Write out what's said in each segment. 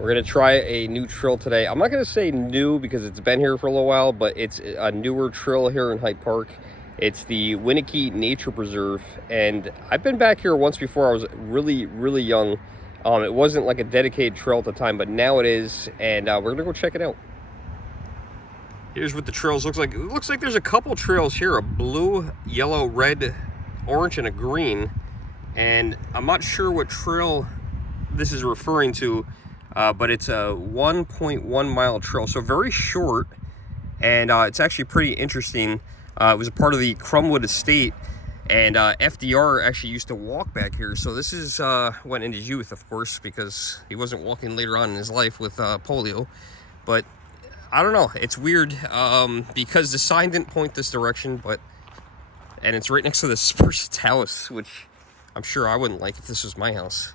We're gonna try a new trail today. I'm not gonna say new because it's been here for a little while, but it's a newer trail here in Hyde Park. It's the Winnakee Nature Preserve, and I've been back here once before. I was really young. It wasn't like a dedicated trail at the time, but now it is, and we're gonna go check it out. Here's what the trails looks like. It looks like there's a couple trails here, a blue, yellow, red, orange, and a green. And I'm not sure what trail this is referring to, but it's a 1.1 mile trail, so very short, and it's actually pretty interesting. It was a part of the Crumwood Estate, and FDR actually used to walk back here. So this is went in his youth, of course, because he wasn't walking later on in his life with polio. But I don't know, it's weird because the sign didn't point this direction, and it's right next to this person's house, which I'm sure I wouldn't like if this was my house.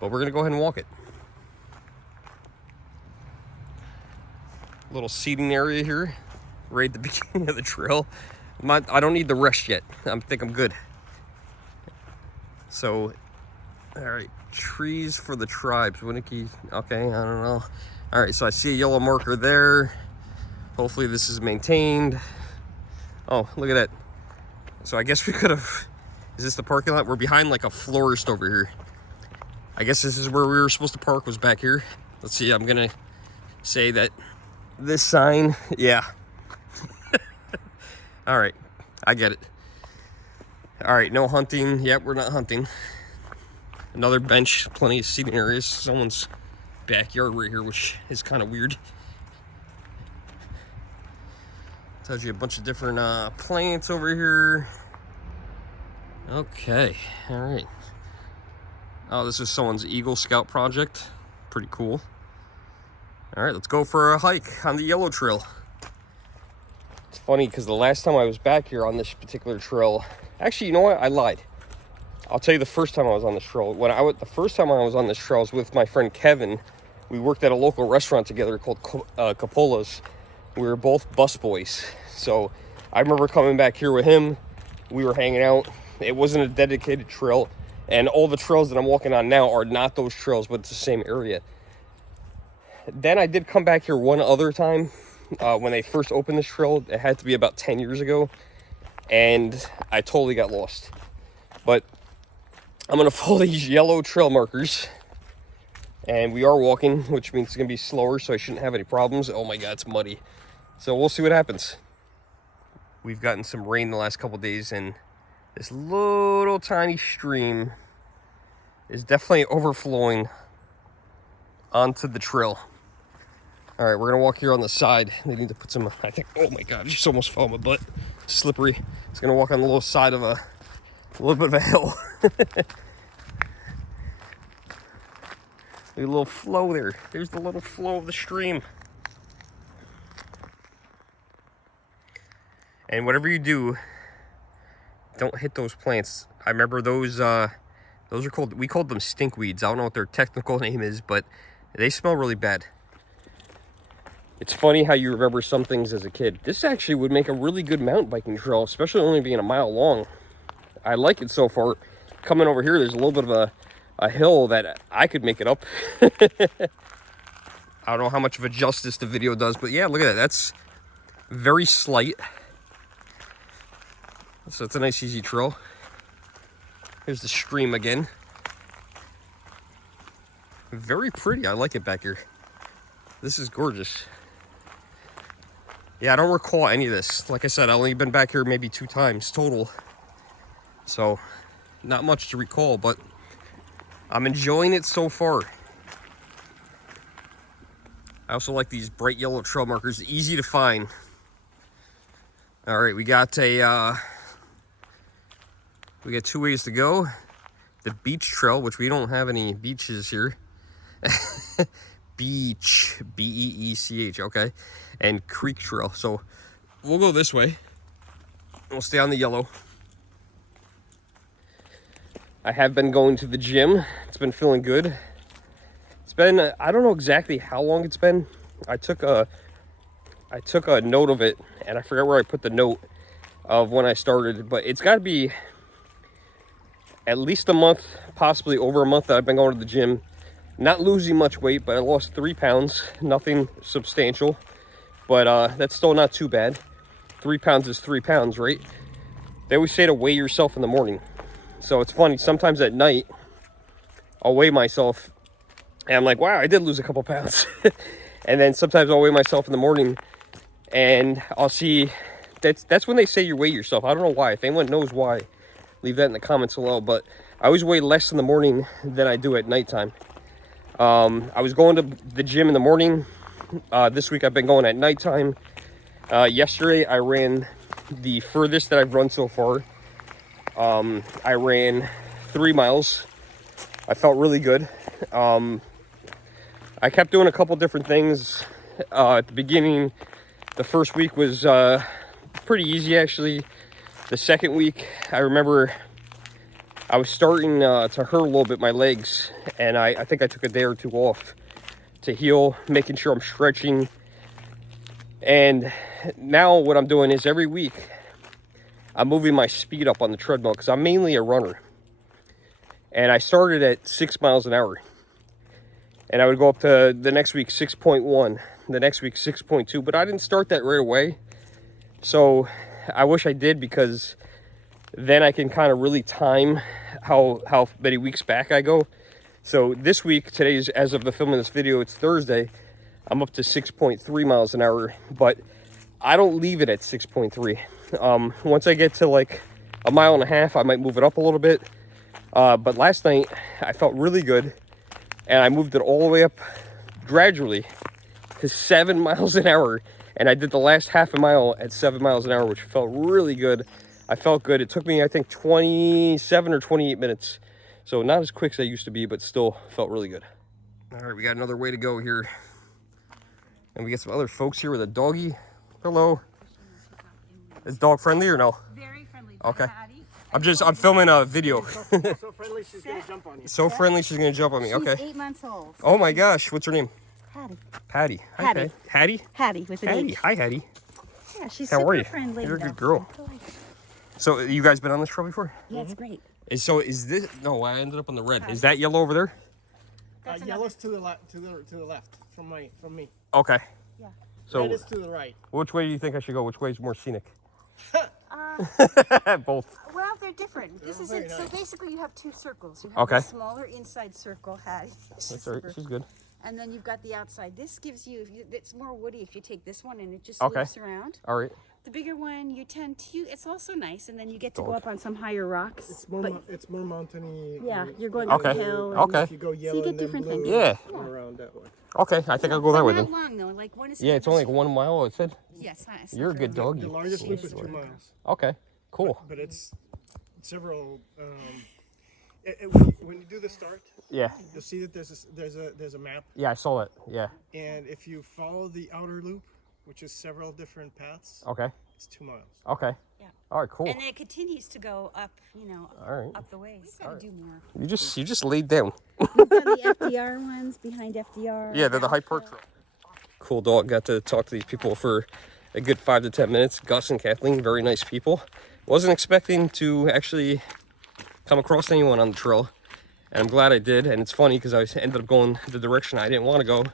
But we're gonna go ahead and walk it. Little seating area here, right at the beginning of the trail. I don't need the rest yet. I think I'm good. So, all right, trees for the tribes, Winnakee. Okay, I don't know. All right, so I see a yellow marker there. Hopefully this is maintained. Oh, look at that. So I guess we could have, is this the parking lot? We're behind like a florist over here. I guess this is where we were supposed to park, was back here. Let's see, I'm gonna say that this sign, yeah. All right, I get it. All right, no hunting. Yep, we're not hunting. Another bench, plenty of seating areas. Someone's backyard right here, which is kind of weird. Tells you a bunch of different plants over here. Okay, all right. Oh, this is someone's Eagle Scout project. Pretty cool. All right, let's go for a hike on the yellow trail. It's funny because the last time I was back here on this particular trail, actually, you know what? I lied. I'll tell you the first time I was on this trail. The first time I was on this trail was with my friend Kevin. We worked at a local restaurant together called Capola's. We were both busboys. So I remember coming back here with him. We were hanging out. It wasn't a dedicated trail. And all the trails that I'm walking on now are not those trails, but it's the same area. Then I did come back here one other time when they first opened this trail. It had to be about 10 years ago. And I totally got lost. But I'm going to follow these yellow trail markers. And we are walking, which means it's going to be slower, so I shouldn't have any problems. Oh my God, it's muddy. So we'll see what happens. We've gotten some rain the last couple days, and this little tiny stream is definitely overflowing onto the trail. All right, we're gonna walk here on the side. They need to put some, I think, oh my God, I just almost fell on my butt. Slippery. It's gonna walk on the little side of a little bit of a hill. A little flow there. There's the little flow of the stream. And whatever you do, don't hit those plants. I remember those are called, we called them stinkweeds. I don't know what their technical name is, but they smell really bad. It's funny how you remember some things as a kid. This actually would make a really good mountain biking trail, especially only being a mile long. I like it so far. Coming over here, there's a little bit of a hill that I could make it up. I don't know how much of a justice the video does, but yeah, look at that. That's very slight. So it's a nice, easy trail. Here's the stream again. Very pretty. I like it back here. This is gorgeous. Yeah, I don't recall any of this. Like I said, I've only been back here maybe 2 times total. So, not much to recall, but I'm enjoying it so far. I also like these bright yellow trail markers. Easy to find. All right, we got 2 ways to go. The beach trail, which we don't have any beaches here. Beach, B-E-E-C-H, okay. And creek trail. So we'll go this way. We'll stay on the yellow. I have been going to the gym. It's been feeling good. It's been, I don't know exactly how long it's been. I took a note of it, and I forgot where I put the note of when I started, but it's got to be at least a month, possibly over a month that I've been going to the gym. not losing much weight, but I lost 3 pounds. Nothing substantial, but that's still not too bad. 3 pounds is 3 pounds, right? They always say to weigh yourself in the morning. So it's funny, sometimes at night, I'll weigh myself, and I'm like, wow, I did lose a couple pounds. And then sometimes I'll weigh myself in the morning, and I'll see, that's when they say you weigh yourself. I don't know why. If anyone knows why, leave that in the comments below. But I always weigh less in the morning than I do at nighttime. I was going to the gym in the morning. This week I've been going at nighttime. Yesterday I ran the furthest that I've run so far. I ran 3 miles. I felt really good. I kept doing a couple different things. At the beginning, the first week was pretty easy actually. The second week, I remember I was starting to hurt a little bit, my legs, and I think I took a day or two off to heal, making sure I'm stretching. And now what I'm doing is every week I'm moving my speed up on the treadmill because I'm mainly a runner. And I started at 6 miles an hour. And I would go up to the next week 6.1, the next week 6.2, but I didn't start that right away. So I wish I did, because then I can kind of really time how many weeks back I go. So this week, today's, as of the filming this video, it's Thursday, I'm up to 6.3 miles an hour, but I don't leave it at 6.3. Once I get to like a mile and a half, I might move it up a little bit. But last night I felt really good, and I moved it all the way up gradually to 7 miles an hour. And I did the last half a mile at 7 miles an hour, which felt really good. I felt good. It took me, I think, 27 or 28 minutes. So not as quick as I used to be, but still felt really good. All right, we got another way to go here. And we get some other folks here with a doggy. Hello. Is dog friendly or no? Very friendly. Okay. I'm filming a video. So friendly, she's gonna jump on you. So friendly, she's gonna jump on me. Okay. She's 8 months old. Oh my gosh, what's her name? Hattie. Hattie. Hi, Hattie. Hattie? Hattie with an Hattie. H. Hi, Hattie. Yeah, she's How super are you? friendly. You're a good though. girl. So you guys been on this trail before? Yeah, it's great. So is this? No, I ended up on the red. Is that yellow over there? Yellow's to the left, to the left from me. Okay. Yeah. So Red is to the right. which way do you think I should go? Which way is more scenic? Both. Well, they're different. This is it. very So nice. basically, you have two circles. You have Okay. the smaller inside circle, Hattie. That's all right. She's good. And then you've got the outside. This gives you, it's more woody if you take this one and it just Okay. loops around. All right. The bigger one, you tend to, it's also nice, and then you get to go Dog. up on some higher rocks. It's more mountainy. Yeah, you're going Okay. up the hill. and- Okay. If you go yellow get and then different blue, things. Yeah. go around that way. Okay. I think I'll go that way But then. not long though. Like one is. Yeah, it's only like 1 mile. It said. Yes, nice. You're a good doggy. The largest loop is 2 miles, Okay. Cool. but it's several. When you do the start, Yeah. you'll see that there's a map, Yeah, I saw that. Yeah. and if you follow the outer loop, which is several different paths, Okay. it's 2 miles. Okay. Yeah. All right. Cool. And then it continues to go up, All right. up the ways. Gotta do more. You just laid down. We've done the FDR ones behind FDR. Yeah, they're the Hyde Park Trail. Cool dog. Got to talk to these people for a good 5 to 10 minutes. Gus and Kathleen, very nice people. Wasn't expecting to actually come across anyone on the trail, and I'm glad I did. And it's funny because I ended up going the direction I didn't want to go,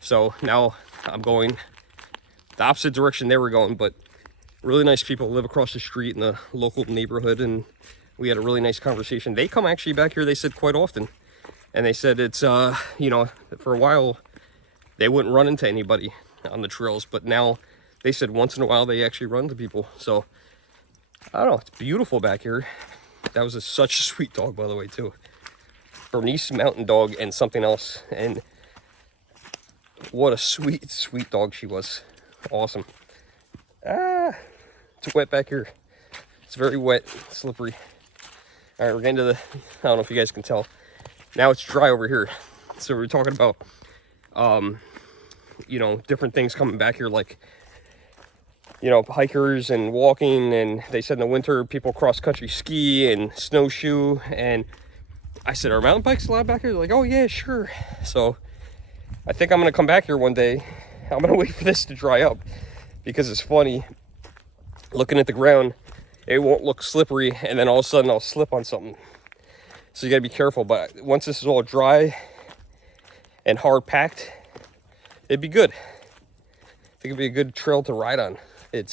so now I'm going the opposite direction they were going. But really nice people, live across the street in the local neighborhood, and we had a really nice conversation. They come actually back here, they said, quite often, and they said it's for a while they wouldn't run into anybody on the trails, but now they said once in a while they actually run into people. So I don't know, it's beautiful back here. That was such a sweet dog, by the way, too. Bernese mountain dog and something else, and what a sweet, sweet dog she was. Awesome. It's wet back here. It's very wet, slippery. All right, we're getting to the, I don't know if you guys can tell. Now it's dry over here. So we're talking about, different things coming back here, like, hikers and walking. And they said in the winter, people cross-country ski and snowshoe. And I said, are mountain bikes allowed back here? They're like, oh, yeah, sure. So I think I'm going to come back here one day. I'm going to wait for this to dry up, because it's funny. Looking at the ground, it won't look slippery, and then all of a sudden I'll slip on something. So you got to be careful. But once this is all dry, and hard packed, it'd be good. I think it'd be a good trail to ride on. It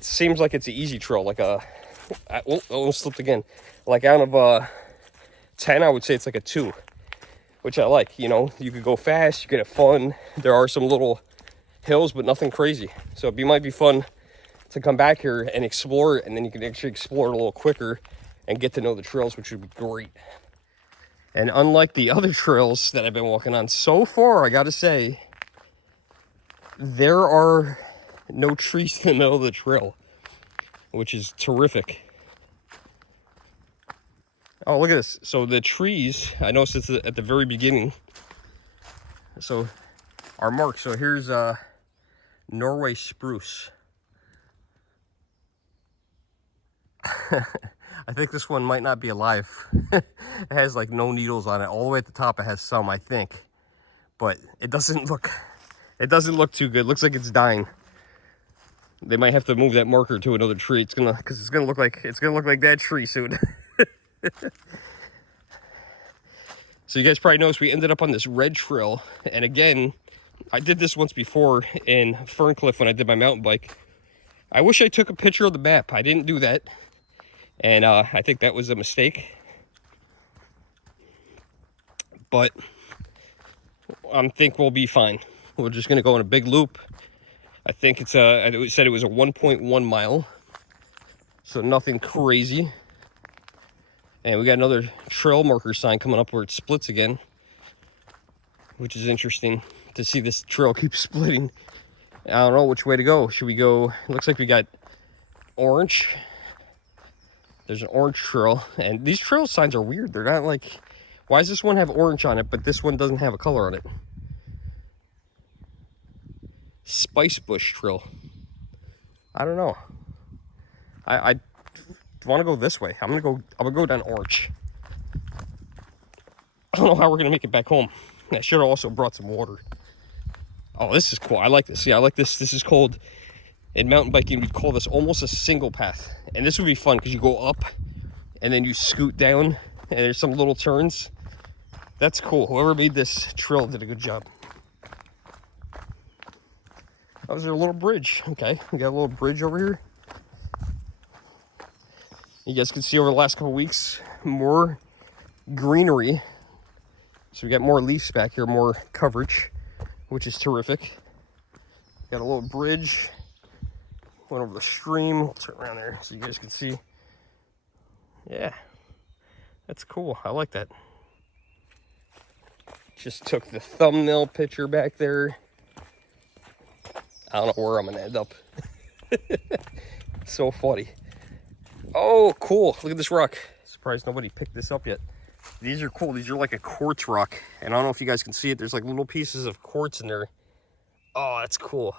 seems like it's an easy trail, like I almost slipped again. Like out of 10, I would say it's like a 2, which I like. You know, you could go fast, you could have fun. There are some little hills, but nothing crazy. So it might be fun to come back here and explore it, and then you can actually explore it a little quicker and get to know the trails, which would be great. And unlike the other trails that I've been walking on so far, I gotta say, there are no trees in the middle of the trail, which is terrific. Oh, look at this. So the trees, I noticed it's at the very beginning, so are marked. So here's Norway spruce. I think this one might not be alive. It has like no needles on it. All the way at the top it has some, I think. But it doesn't look too good. It looks like it's dying. They might have to move that marker to another tree. Because it's gonna look like that tree soon. So you guys probably noticed we ended up on this red trail. And again, I did this once before in Ferncliff when I did my mountain bike. I wish I took a picture of the map. I didn't do that. And I think that was a mistake. But I think we'll be fine. We're just going to go in a big loop. I think it said it was a 1.1 mile. So nothing crazy. And we got another trail marker sign coming up where it splits again, which is interesting to see this trail keep splitting. I don't know which way to go. Should we go? It looks like we got orange. There's an orange trail, and these trail signs are weird. They're not like, why does this one have orange on it, but this one doesn't have a color on it? Spice bush trail. I don't know. I want to go this way. I'm gonna go down orange. I don't know how we're gonna make it back home. I should have also brought some water. Oh, this is cool. I like this. Yeah, I like this. This is called, in mountain biking, we'd call this almost a single path. And this would be fun because you go up and then you scoot down and there's some little turns. That's cool. Whoever made this trail did a good job. Oh, is there a little bridge? Okay, we got a little bridge over here. You guys can see over the last couple weeks, more greenery. So we got more leaves back here, more coverage, which is terrific. Got a little bridge. Went over the stream. We'll turn around there so you guys can see. Yeah, that's cool. I like that. Just took the thumbnail picture back there. I don't know where I'm gonna end up. So funny. Oh, cool. Look at this rock. Surprised nobody picked this up yet. These are cool. These are like a quartz rock. And I don't know if you guys can see it. There's like little pieces of quartz in there. Oh, that's cool.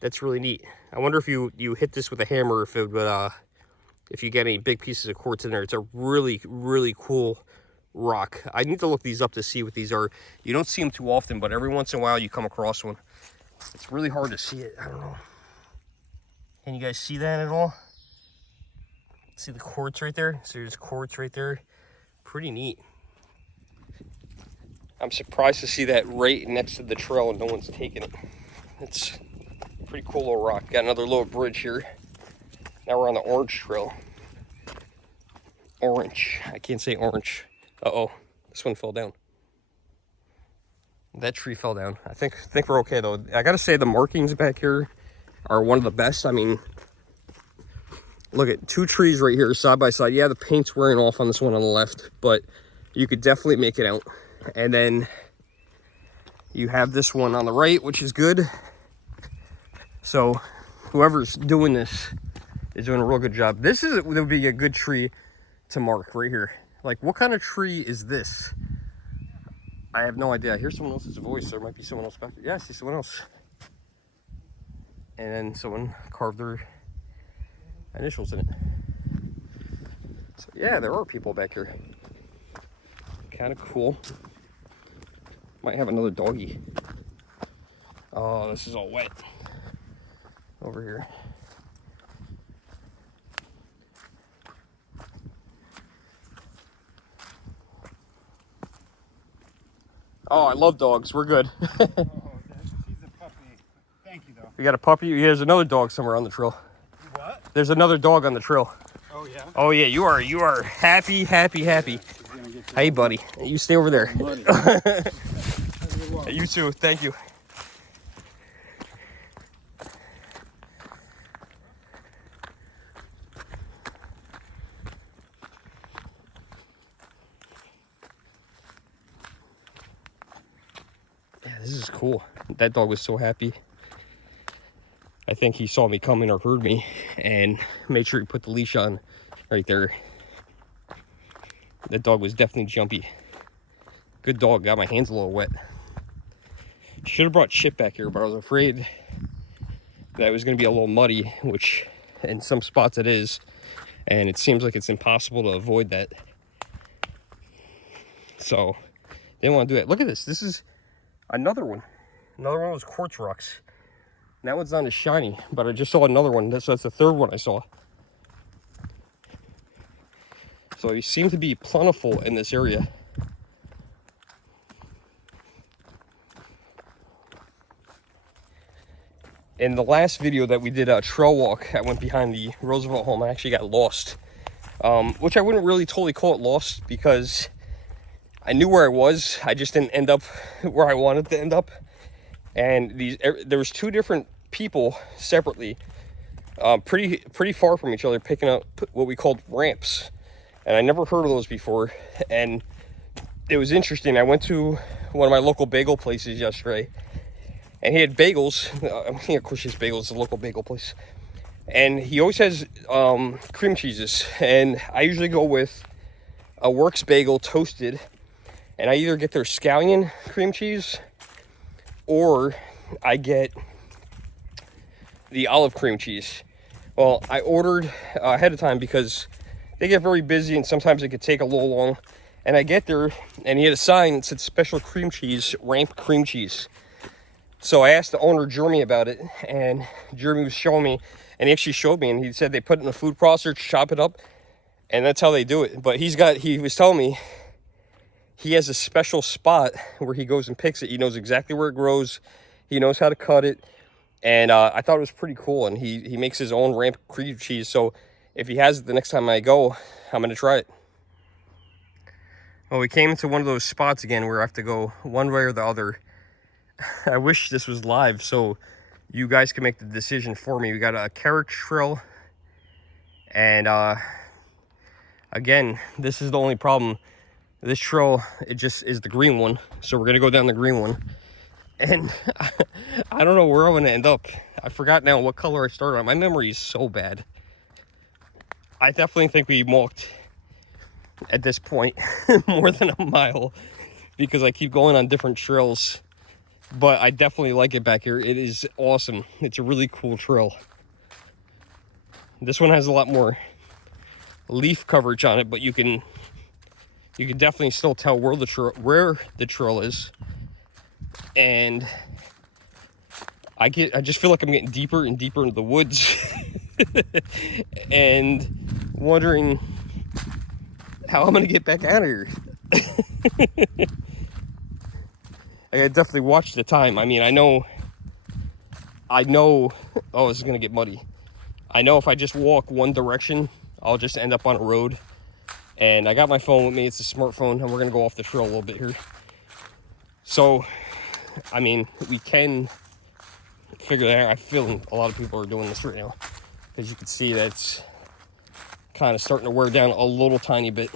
That's really neat. I wonder if you hit this with a hammer, if it would, if you get any big pieces of quartz in there. It's a really, really cool rock. I need to look these up to see what these are. You don't see them too often, but every once in a while you come across one. It's really hard to see it. I don't know. Can you guys see that at all? See the quartz right there? So there's quartz right there. Pretty neat. I'm surprised to see that right next to the trail and no one's taking it. It's a pretty cool little rock. Got another little bridge here. Now we're on the orange trail. Orange. I can't say orange. Uh-oh. This one fell down. That tree fell down. I think we're okay though. I gotta say the markings back here are one of the best. I mean, look at 2 trees right here side by side. Yeah, the paint's wearing off on this one on the left, but you could definitely make it out. And then you have this one on the right, which is good. So whoever's doing this is doing a real good job. This would be a good tree to mark right here. Like, what kind of tree is this? I have no idea. I hear someone else's voice. There might be someone else back there. Yeah, I see someone else. And then someone carved their initials in it. So yeah, there are people back here. Kind of cool. Might have another doggy. Oh, this is all wet over here. Oh, I love dogs. We're good. Oh, she's a puppy. Thank you, though. We got a puppy. There's another dog somewhere on the trail. What? There's another dog on the trail. Oh, yeah? Oh, yeah. You are happy. Hey, buddy. You stay over there. You too. Thank you. Yeah, this is cool. That dog was so happy. I think he saw me coming or heard me and made sure he put the leash on right there. That dog was definitely jumpy. Good dog. Got my hands a little wet. Should have brought Chip back here, but I was afraid that it was going to be a little muddy, which in some spots it is. And it seems like it's impossible to avoid that. So, didn't want to do that. Look at this. This is another one. Another one of those quartz rocks. That one's not as shiny, but I just saw another one. That's the third one I saw. So you seem to be plentiful in this area. In the last video that we did a trail walk, I went behind the Roosevelt home. I actually got lost, which I wouldn't really totally call it lost because I knew where I was. I just didn't end up where I wanted to end up. And there was two different people separately, pretty far from each other, picking up what we called ramps. And I never heard of those before. And it was interesting. I went to one of my local bagel places yesterday, and he had bagels. I mean, of course, his bagels is a local bagel place. And he always has cream cheeses. And I usually go with a Works bagel toasted. And I either get their scallion cream cheese or I get the olive cream cheese. Well, I ordered ahead of time because they get very busy and sometimes it could take a little long. And I get there and he had a sign that said special cream cheese, ramp cream cheese. So I asked the owner, Jeremy, about it, and Jeremy was showing me, and he actually showed me, and he said they put it in a food processor, chop it up, and that's how they do it. But he was telling me he has a special spot where he goes and picks it. He knows exactly where it grows. He knows how to cut it. And I thought it was pretty cool. And he makes his own ramp cream cheese. So if he has it the next time I go, I'm going to try it. Well, we came to one of those spots again where I have to go one way or the other. I wish this was live so you guys can make the decision for me. We got a carrot trail. And again, this is the only problem. This trail, it just is the green one. So we're going to go down the green one. And I don't know where I'm going to end up. I forgot now what color I started on. My memory is so bad. I definitely think we walked at this point more than a mile because I keep going on different trails. But I definitely like it back here. It is awesome. It's a really cool trail. This one has a lot more leaf coverage on it, but you can definitely still tell where the trail is. And I just feel like I'm getting deeper and deeper into the woods and wondering how I'm gonna get back out of here. I definitely watch the time. I mean, I know, oh, this is gonna get muddy. I know if I just walk one direction, I'll just end up on a road. And I got my phone with me. It's a smartphone, and we're going to go off the trail a little bit here. So, I mean, we can figure that out. I feel a lot of people are doing this right now. As you can see, that's kind of starting to wear down a little tiny bit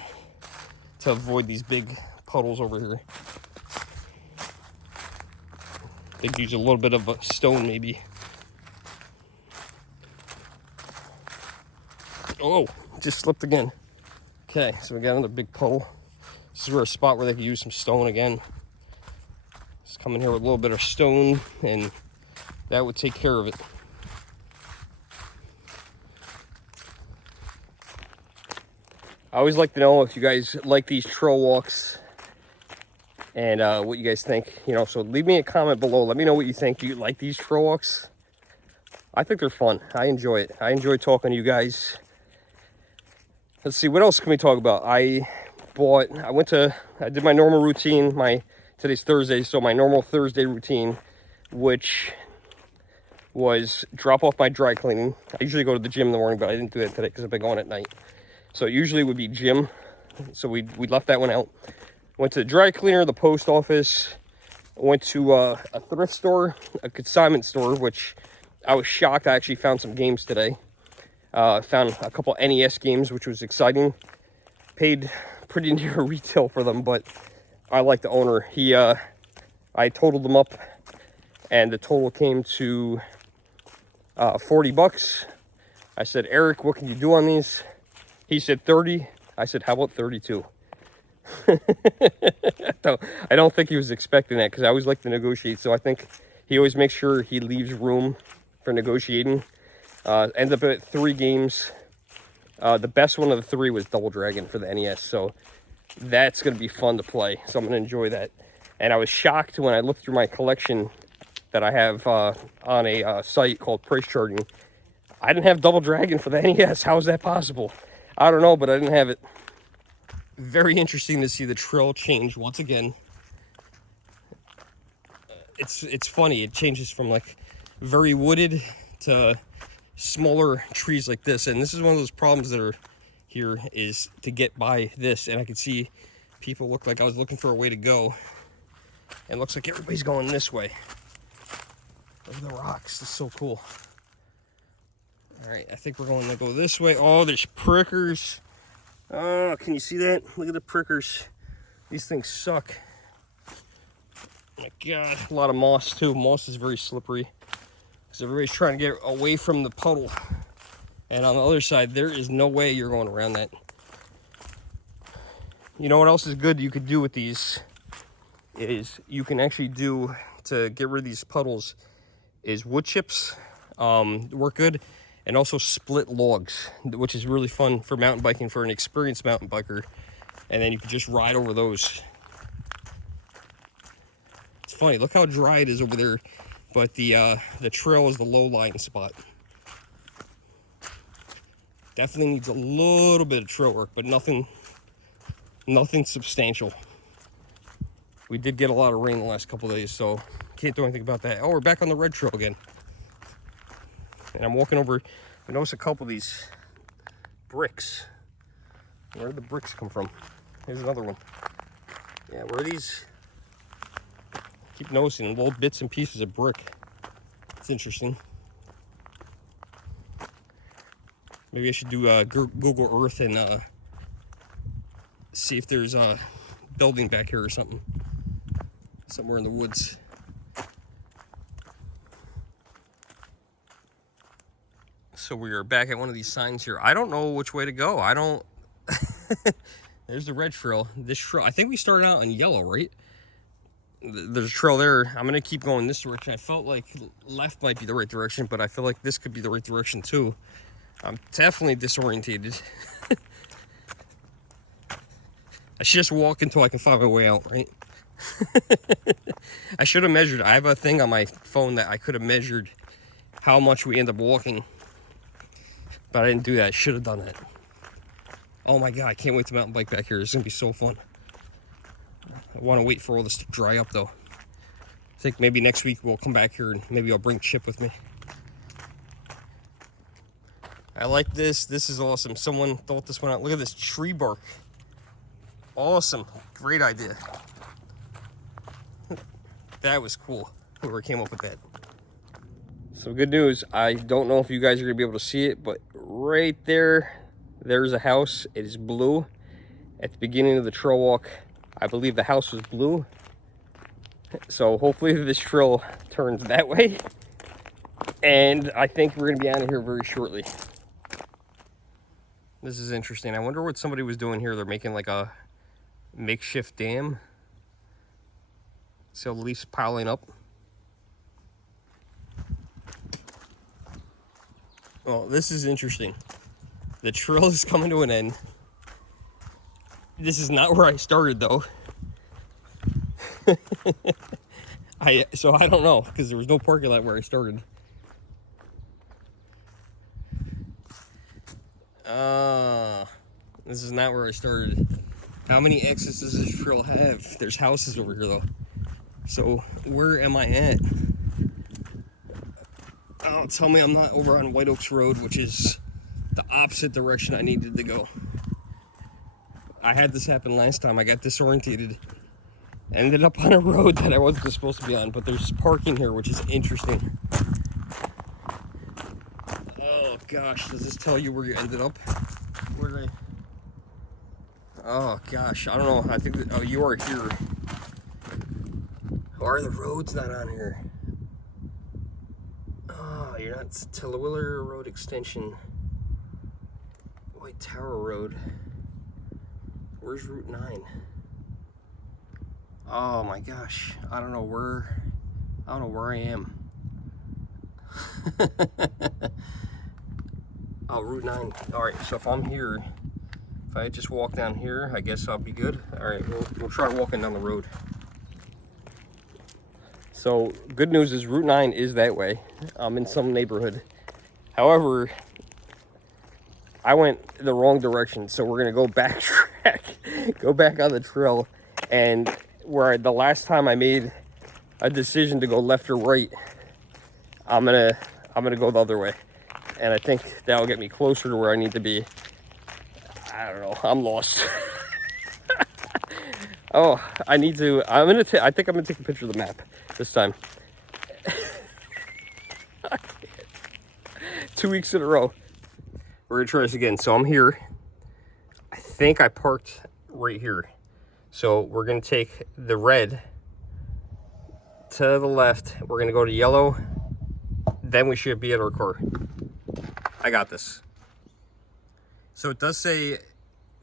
to avoid these big puddles over here. They could use a little bit of a stone, maybe. Oh, just slipped again. Okay, so we got another big puddle. This is where a spot where they could use some stone again. Just come in here with a little bit of stone, and that would take care of it. I always like to know if you guys like these trail walks and what you guys think. You know, so leave me a comment below. Let me know what you think. Do you like these trail walks? I think they're fun. I enjoy it. I enjoy talking to you guys. Let's see, what else can we talk about? I did my normal routine, my today's Thursday, so my normal Thursday routine, which was drop off my dry cleaning. I usually go to the gym in the morning, but I didn't do that today because I've been going at night. So it usually would be gym. So we left that one out. Went to the dry cleaner, the post office. Went to a thrift store, a consignment store, which I was shocked. I actually found some games today. Found a couple NES games, which was exciting. Paid pretty near retail for them, but I like the owner. I totaled them up, and the total came to $40. I said, Eric, what can you do on these? He said 30. I said, how about 32? I don't think he was expecting that, because I always like to negotiate. So I think he always makes sure he leaves room for negotiating. Ended up at 3 games. The best one of the 3 was Double Dragon for the NES. So that's going to be fun to play. So I'm going to enjoy that. And I was shocked when I looked through my collection that I have on a site called Price Charting. I didn't have Double Dragon for the NES. How is that possible? I don't know, but I didn't have it. Very interesting to see the trail change once again. It's funny. It changes from like very wooded to smaller trees like this. And this is one of those problems that are here, is to get by this. And I could see people look like I was looking for a way to go. And it looks like everybody's going this way. Look at the rocks. This is so cool. All right, I think we're going to go this way. Oh, there's prickers. Oh, can you see that? Look at the prickers. These things suck. Oh my God, a lot of moss too. Moss is very slippery because everybody's trying to get away from the puddle. And on the other side, there is no way you're going around that. You know what else is good you could do with these? Is you can actually do to get rid of these puddles is wood chips work good, and also split logs, which is really fun for mountain biking for an experienced mountain biker. And then you can just ride over those. It's funny, look how dry it is over there, but the trail is the low-lying spot. Definitely needs a little bit of trail work, but nothing substantial. We did get a lot of rain the last couple of days, so can't do anything about that. Oh, we're back on the red trail again. And I'm walking over, I noticed a couple of these bricks. Where did the bricks come from? Here's another one. Yeah, where are these? Keep noticing little bits and pieces of brick. It's interesting. Maybe I should do Google Earth and see if there's a building back here or something. Somewhere in the woods. So we are back at one of these signs here. I don't know which way to go. I don't... There's the red trail. This trail, I think we started out in yellow, right? There's a trail there. I'm going to keep going this direction. I felt like left might be the right direction, but I feel like this could be the right direction too. I'm definitely disorientated. I should just walk until I can find my way out, right? I should have measured. I have a thing on my phone that I could have measured how much we end up walking. But I didn't do that. I should have done that. Oh my God, I can't wait to mountain bike back here. It's going to be so fun. I want to wait for all this to dry up though. I think maybe next week we'll come back here and maybe I'll bring Chip with me. I like this. This is awesome. Someone thought this one out. Look at this tree bark. Awesome. Great idea. That was cool. Whoever came up with that. So good news. I don't know if you guys are going to be able to see it, but right there, there's a house. It is blue. At the beginning of the trail walk, I believe the house was blue. So hopefully this trail turns that way. And I think we're going to be out of here very shortly. This is interesting. I wonder what somebody was doing here. They're making like a makeshift dam. So the leaf's piling up. Oh, this is interesting. The trail is coming to an end. This is not where I started though. So I don't know, because there was no parking lot where I started. This is not where I started. How many exits does this trail have? There's houses over here though. So where am I at? Oh, tell me I'm not over on White Oaks Road, which is the opposite direction I needed to go. I had this happen last time. I got disorientated. Ended up on a road that I wasn't supposed to be on, but there's parking here, which is interesting. Oh gosh, does this tell you where you ended up? Where did I? Oh gosh, I don't know. I think that, oh, you are here. Are the roads not on here? Oh, you're not. Tillawiller Road Extension. White Tower Road. Where's Route 9? Oh my gosh, I don't know where I am. Oh, Route 9. All right, so if I'm here, if I just walk down here, I guess I'll be good. All right, we'll try walking down the road. So good news is Route 9 is that way. I'm in some neighborhood. However, I went the wrong direction, so we're gonna go backtrack, go back on the trail, and where the last time I made a decision to go left or right, I'm gonna go the other way, and I think that'll get me closer to where I need to be. I don't know. I'm lost. Oh, I need to. I think I'm gonna take a picture of the map this time. 2 weeks in a row. We're gonna try this again. So I'm here. I think I parked right here. So we're gonna take the red to the left. We're gonna go to yellow. Then we should be at our car. I got this. So it does say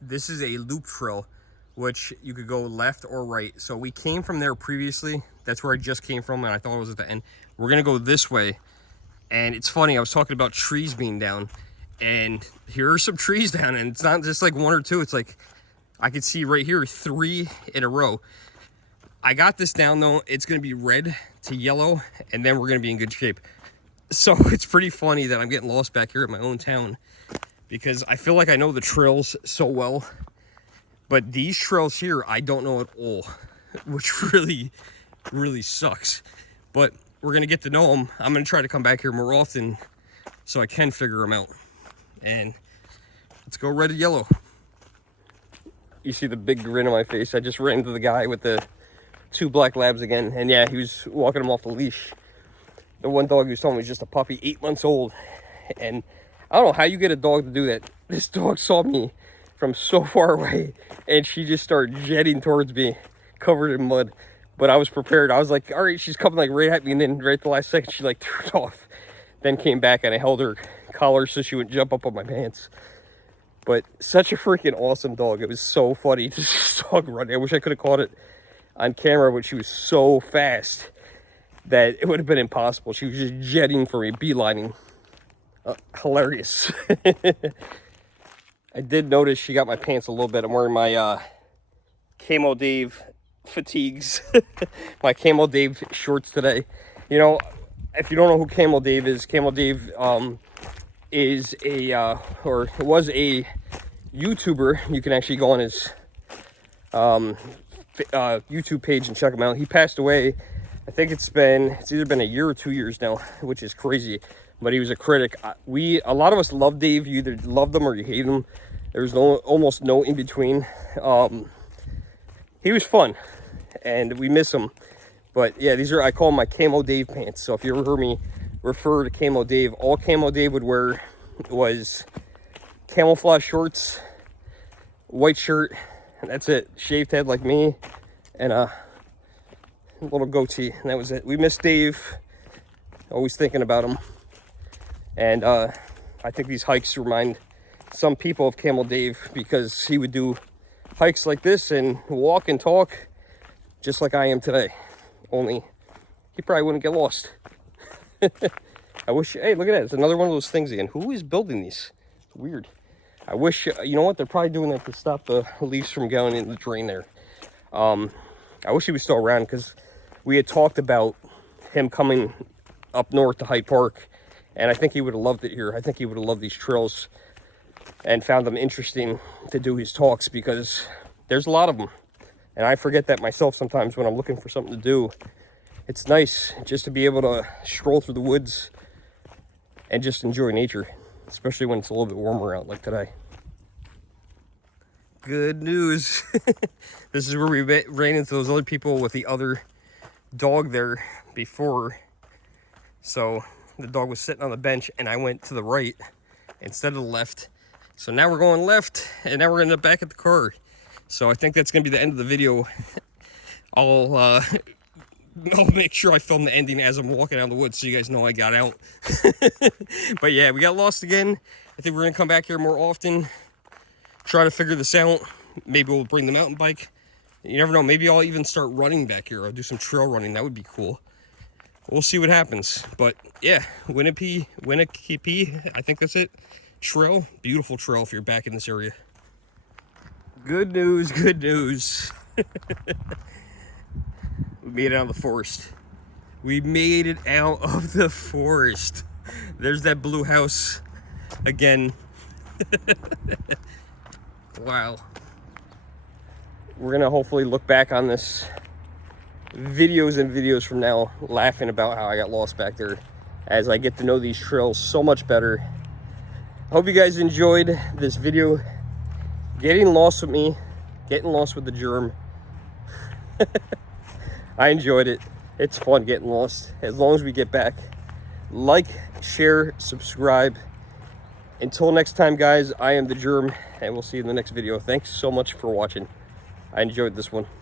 this is a loop trail, which you could go left or right. So we came from there previously. That's where I just came from, and I thought it was at the end. We're gonna go this way. And it's funny, I was talking about trees being down, and here are some trees down, and it's not just like one or two. It's like, I can see right here, 3 in a row. I got this down though. It's gonna be red to yellow, and then we're gonna be in good shape. So it's pretty funny that I'm getting lost back here at my own town, because I feel like I know the trails so well, but these trails here, I don't know at all, which really, really sucks. But we're gonna get to know them. I'm gonna try to come back here more often so I can figure them out. And let's go red to yellow. You see the big grin on my face. I just ran into the guy with the 2 black labs again. And yeah, he was walking them off the leash. The one dog he was telling me was just a puppy, 8 months old. And I don't know how you get a dog to do that. This dog saw me from so far away, and she just started jetting towards me, covered in mud. But I was prepared. I was like, all right, she's coming like right at me. And then right at the last second, she like threw it off. Then came back, and I held her collar so she wouldn't jump up on my pants. But such a freaking awesome dog. It was so funny to see this dog run. I wish I could have caught it on camera, but she was so fast that it would have been impossible. She was just jetting for me, beelining. Hilarious. I did notice she got my pants a little bit. I'm wearing my Camo Dave fatigues. My Camo Dave shorts today. You know, if you don't know who Camo Dave is a or was a YouTuber. You can actually go on his YouTube page and check him out. He passed away. I think it's either been a year or 2 years now, which is crazy. But he was a critic. A lot of us love Dave. You either loved him or you hate him. There's almost no in between. He was fun, and we miss him. But yeah, I call them my Camo Dave pants. So if you ever heard me refer to Camo Dave, all Camo Dave would wear was camouflage shorts, white shirt, and that's it. Shaved head like me, and a little goatee, and that was it. We miss Dave. Always thinking about him. And I think these hikes remind some people of Camo Dave, because he would do hikes like this and walk and talk just like I am today. Only he probably wouldn't get lost. I wish, hey, look at that. It's another one of those things again. Who is building these? It's weird. I wish, you know what? They're probably doing that to stop the leaves from going in the drain there. I wish he was still around, because we had talked about him coming up north to Hyde Park, and I think he would have loved it here. I think he would have loved these trails and found them interesting to do his talks, because there's a lot of them. And I forget that myself sometimes when I'm looking for something to do. It's nice just to be able to stroll through the woods and just enjoy nature, especially when it's a little bit warmer out like today. Good news. This is where we ran into those other people with the other dog there before. So the dog was sitting on the bench and I went to the right instead of the left. So now we're going left and now we're gonna end up back at the car. So I think that's gonna be the end of the video. I'll make sure I film the ending as I'm walking out of the woods so you guys know I got out. But yeah, we got lost again. I think we're gonna come back here more often, try to figure this out. Maybe we'll bring the mountain bike. You never know, maybe I'll even start running back here. I'll do some trail running, that would be cool. We'll see what happens. But yeah, Winnakee, I think that's it. Trail, beautiful trail if you're back in this area. Good news, good news. We made it out of the forest. We made it out of the forest. There's that blue house again. Wow. We're gonna hopefully look back on this videos and videos from now, laughing about how I got lost back there as I get to know these trails so much better. I hope you guys enjoyed this video. Getting lost with me, getting lost with the germ. I enjoyed it. It's fun getting lost. As long as we get back. Like, share, subscribe. Until next time, guys, I am the germ, and we'll see you in the next video. Thanks so much for watching. I enjoyed this one.